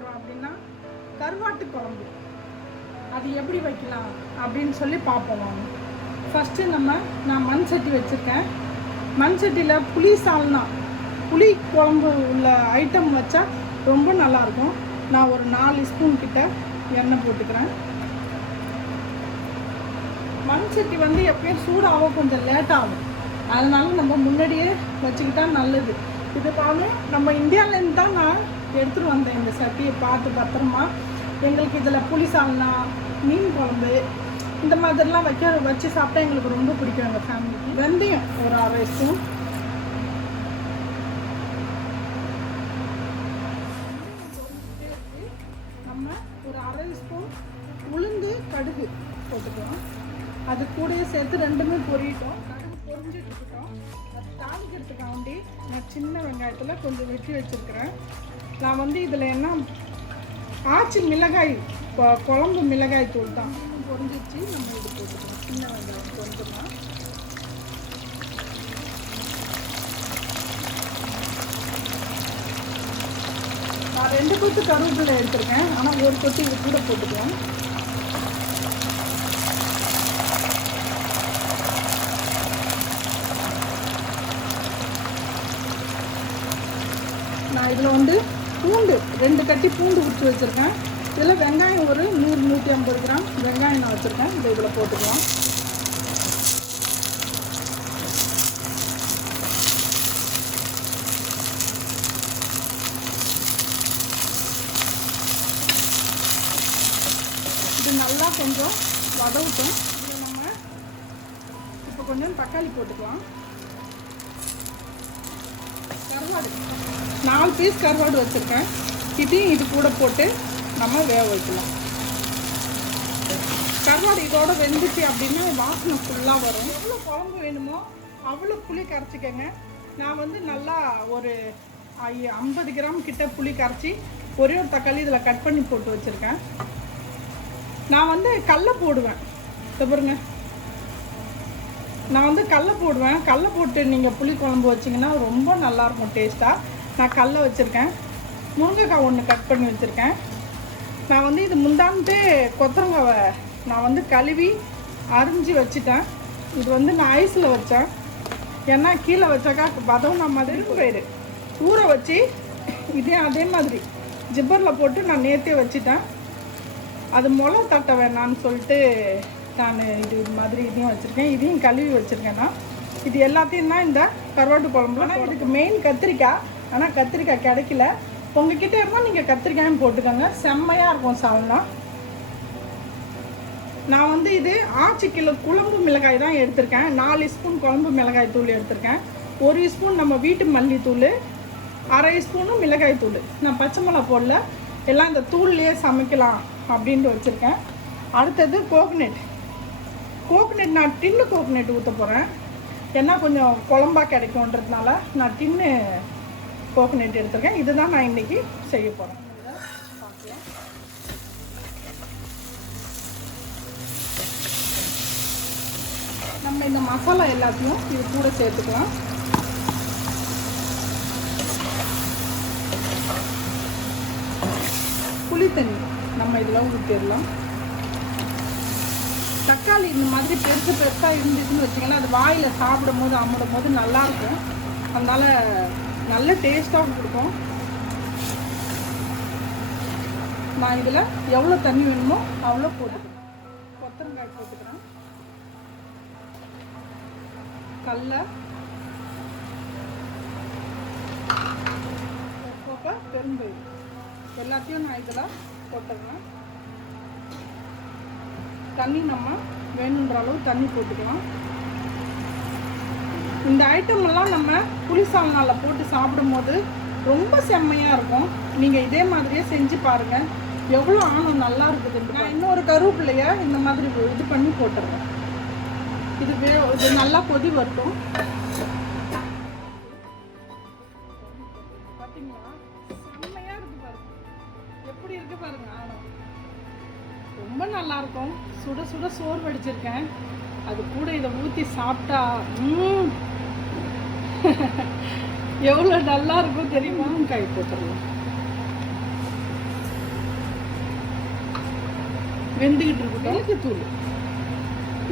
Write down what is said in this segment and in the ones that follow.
போகிறோம் அப்படின்னா கருவாட்டு குழம்பு அது எப்படி வைக்கலாம் அப்படின்னு சொல்லி பார்ப்போம் வாங்க. ஃபஸ்ட்டு நான் மண் சட்டி வச்சுருக்கேன். மண் சட்டியில் புளி சால்னா புளி குழம்பு உள்ள ஐட்டம் வச்சா ரொம்ப நல்லாயிருக்கும். நான் ஒரு 4 ஸ்பூன் கிட்ட எண்ணெய் போட்டுக்கிறேன். மண் சட்டி வந்து எப்பயும் சூடாக கொஞ்சம் லேட் ஆகும், அதனால நம்ம முன்னாடியே வச்சுக்கிட்டா நல்லது. இதுக்காக நம்ம இந்தியாவிலேருந்து தான் நான் எடுத்துகிட்டு வந்தேன் இந்த சட்டியை பார்த்து பத்திரமா. எங்களுக்கு இதில் புளி சால்னா மீன் குழம்பு இந்த மாதிரிலாம் வச்சு சாப்பிட்டா எங்களுக்கு ரொம்ப பிடிக்கும் எங்கள் ஃபேமிலிக்கு. வெந்தயம் ஒரு 1/2 ஸ்பூன், நம்ம ஒரு 1/2 ஸ்பூன் உளுந்து கடுகு போட்டுக்கலாம். அது கூடயே சேர்த்து ரெண்டுமே பொரியிட்டோம். கடுகு பொரிஞ்சிட்டு இருக்கட்டும். அது தாளிக்கிறதுக்காண்டி நான் சின்ன வெங்காயத்தில் கொஞ்சம் வெட்டி வச்சுருக்கிறேன். நான் வந்து இதில் என்ன ஆச்சி மிளகாய் குழம்பு மிளகாய் தூள் தான் பொரிஞ்சிச்சு. நம்ம இது போட்டுக்கலாம். சின்ன வெங்காயம் கொஞ்சமாக, நான் 2 கொத்து கருவேப்பிலை எடுத்துருக்கேன், ஆனால் ஒரு கொத்து இது கூட போட்டுக்கலாம். நான் இதில் வந்து பூண்டு 2 கட்டி பூண்டு உரிச்சு வச்சுருக்கேன். இதில் வெங்காயம் ஒரு 100-150 கிராம் வெங்காயம் நான் வச்சுருக்கேன். இதில் போட்டுக்கலாம். இது நல்லா கொஞ்சம் வதவட்டும். இதில் நம்ம இப்போ கொஞ்சம் தக்காளி போட்டுக்கலாம். கருவாடு 4 பீஸ் கருவாடு வச்சுருக்கேன். இதையும் இது கூட போட்டு நம்ம வேக வைக்கலாம். கருவாடு இதோட வெந்துச்சு அப்படின்னா வாசனை ஃபுல்லாக வரும். எவ்வளோ குழம்பு வேணுமோ அவ்வளோ புளி கரைச்சிக்கங்க. நான் வந்து நல்லா ஒரு 50 கிராம் கிட்ட புளி கரைச்சி ஒரே ஒரு தக்காளி இதில் கட் பண்ணி போட்டு வச்சுருக்கேன். நான் வந்து கடலை போடுவேன். பாருங்க, நான் வந்து கடலை போடுவேன். கடலை போட்டு நீங்கள் புளி குழம்பு வச்சிங்கன்னா ரொம்ப நல்லாயிருக்கும் டேஸ்ட்டாக. நான் கடலை வச்சுருக்கேன். முருங்கைக்காய் 1 கட் பண்ணி வச்சுருக்கேன். நான் வந்து இது முந்தான்ட்டு கொத்தரங்காவை நான் வந்து கழுவி அரிஞ்சு வச்சுட்டேன். இது வந்து நான் ஐஸில் வச்சேன். ஏன்னா கீழே வச்சாக்கா பதம் நான் மாதிரி போயிடு. ஊற வச்சு அதே மாதிரி ஜிப்பரில் போட்டு நான் நேற்றே வச்சுட்டேன். அது முளை தட்ட வேணான்னு சொல்லிட்டு நான் இது மாதிரி இதையும் வச்சுருக்கேன். இதையும் கழுவி வச்சுருக்கேன். நான் இது எல்லாத்தையும் தான் இந்த கருவாட்டு குழம்புல. ஆனால் இதுக்கு மெயின் கத்திரிக்காய். ஆனால் கத்திரிக்காய் கிடைக்கல. உங்ககிட்ட இருந்தால் நீங்கள் கத்திரிக்காயும் போட்டுக்கோங்க, செம்மையாக இருக்கும் சால்னா. நான் வந்து இது ஆச்சி கிலோ குழம்பு மிளகாய் தான் எடுத்திருக்கேன். 4 ஸ்பூன் குழம்பு மிளகாய் தூள் எடுத்திருக்கேன். 1 ஸ்பூன் நம்ம வீட்டு மல்லித்தூள், 1/2 ஸ்பூனும் மிளகாய் தூள். நான் பச்சை மிளகா போடல, எல்லாம் இந்த தூள்லேயே சமைக்கலாம் அப்படின்ட்டு வச்சுருக்கேன். அடுத்தது கோகனட் நான் டின்னு கோகனட் ஊற்ற போகிறேன். ஏன்னா கொஞ்சம் குழம்பா கிடைக்கும்ன்றதுனால நான் டின்னு கோகனட் எடுத்துருக்கேன். இதுதான் நான் இன்றைக்கி செய்ய போகிறேன். பார்க்கலாம். நம்ம இந்த மசாலா எல்லாத்தையும் இது கூட சேர்த்துக்கலாம். புளி தண்ணி நம்ம இதில் ஊற்றிடலாம். தக்காளி இந்த மாதிரி பெருசாக இருந்துச்சுன்னு வச்சிங்கன்னா அது வாயில் சாப்பிடும் போது அம்மிடும் போது நல்லாயிருக்கும். அதனால் நல்ல டேஸ்ட்டாகவும் கொடுக்கும். நான் இதில் எவ்வளோ தண்ணி வேணுமோ அவ்வளோ போட்டுக்கிறேன். கொத்தரங்காய் போட்டுக்கிறேன். கடலை, உப்பு, பெருங்காயம் எல்லாத்தையும் நான் இதில் போட்டுக்கிறேன். தண்ணி நம்ம வேணுன்ற அளவு தண்ணி போட்டுக்கலாம். இந்த ஐட்டம் எல்லாம் நம்ம புளி சால்னாவில் போட்டு சாப்பிடும்போது ரொம்ப செம்மையாக இருக்கும். நீங்கள் இதே மாதிரியே செஞ்சு பாருங்கள், எவ்வளோ ஆணும் நல்லா இருக்குது. நான் இன்னொரு கருவேப்பிலையை இந்த மாதிரி இது பண்ணி போட்டுருவேன். இது நல்லா கொதி வரட்டும். பார்த்தீங்களா, செம்மையாக இருக்குது பாருங்க. எப்படி இருக்கு பாருங்க ஆணும். ரொம்ப நல்லாயிருக்கும். சுட சுட சோறு வடிச்சிருக்கேன். அது கூட இதை ஊற்றி சாப்பிட்டா எவ்வளோ நல்லா இருக்கும் தெரியுமா. காய் போட்டுடலாம். வெந்துக்கிட்டு இருக்கட்டும். மிளகுத்தூள்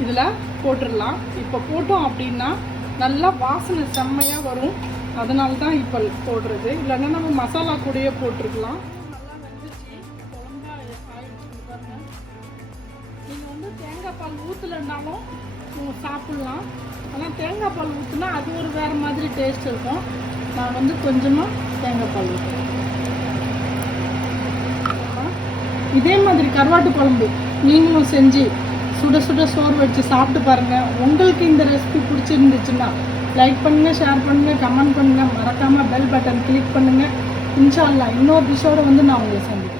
இதில் போட்டுடலாம். இப்போ போட்டோம் அப்படின்னா நல்லா வாசனை செம்மையாக வரும். அதனால தான் இப்போ போடுறது. இல்லைன்னா நம்ம மசாலா கூடயே போட்டிருக்கலாம். நல்லா வெந்துச்சு, குழம்பா ஆயிடுச்சு பாருங்கள். நீங்கள் வந்து தேங்காய் பால் ஊற்றலைன்னாலும் சாப்பிட்லாம். ஆனால் தேங்காய் பால் ஊற்றினா அது ஒரு வேறு மாதிரி டேஸ்ட் இருக்கும். நான் வந்து கொஞ்சமாக தேங்காய் பால் ஊற்றுறேன். இதே மாதிரி கருவாட்டு குழம்பு நீங்களும் செஞ்சு சுட சுட சோறு வச்சு சாப்பிட்டு பாருங்கள். உங்களுக்கு இந்த ரெசிபி பிடிச்சிருந்துச்சுன்னா லைக் பண்ணுங்கள், ஷேர் பண்ணுங்கள், கமெண்ட் பண்ணுங்கள். மறக்காமல் பெல் பட்டன் கிளிக் பண்ணுங்கள். இன்ஷா அல்லாஹ் இன்னொரு டிஷ்ஷோடு வந்து நான் உங்களை சந்திக்கிறேன்.